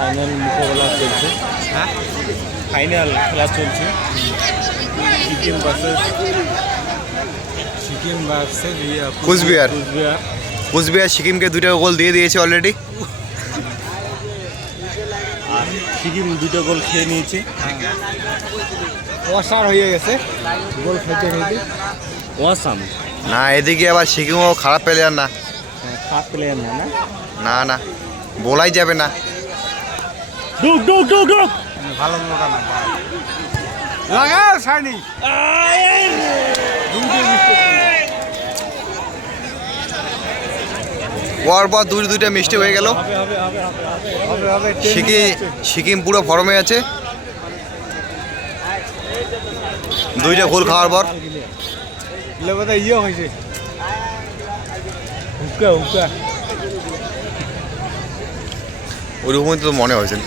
Final মোকাবেলা চলছে। হ্যাঁ, ফাইনাল খেলা চলছে সিকিম ভার্সেস কুচবিহার। কুচবিহার। কুচবিহার সিকিমকে 2টা গোল দিয়ে দিয়েছে অলরেডি। আর সিকিম 2টা গোল খেয়ে নিয়েছে। অসার হয়ে গেছে গোল খেতে খেতে। ওয়াসাম না, এদিকে আবার সিকিমও খারাপ প্লেয়ার না। খারাপ প্লেয়ার না, না না না, বলাই যাবে না। ডুক ডুক ডুক ডুক ভালো মোটা না লাগাও সাইনি পরপর 2টা মিস্টেক হয়ে গেল। হবে হবে হবে হবে হবে সিকিম পুরো ফর্মে আছে। 2টা গোল খাওয়ার পর এগুলো বোধ হয় ইয়ে হয়েছে হুক্কা হুক্কা। ওরকমই তো মনে হয়েছে।